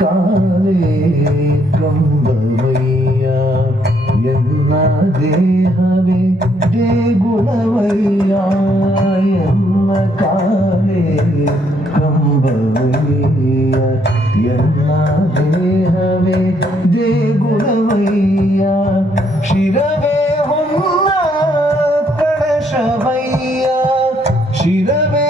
kaale kambal vayya yenna dehave de gulavayya yenna kaale kambal vayya yenna dehave de gulavayya shirave hunna kalashavayya shirave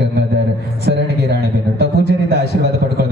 Gangadhar ಸರಣಿಗೆ ರಾಣಿಬೆನ್ನೂರು ತ ಪೂಜೆಯಿಂದ ಆಶೀರ್ವಾದ ಪಡ್ಕೊಂಡು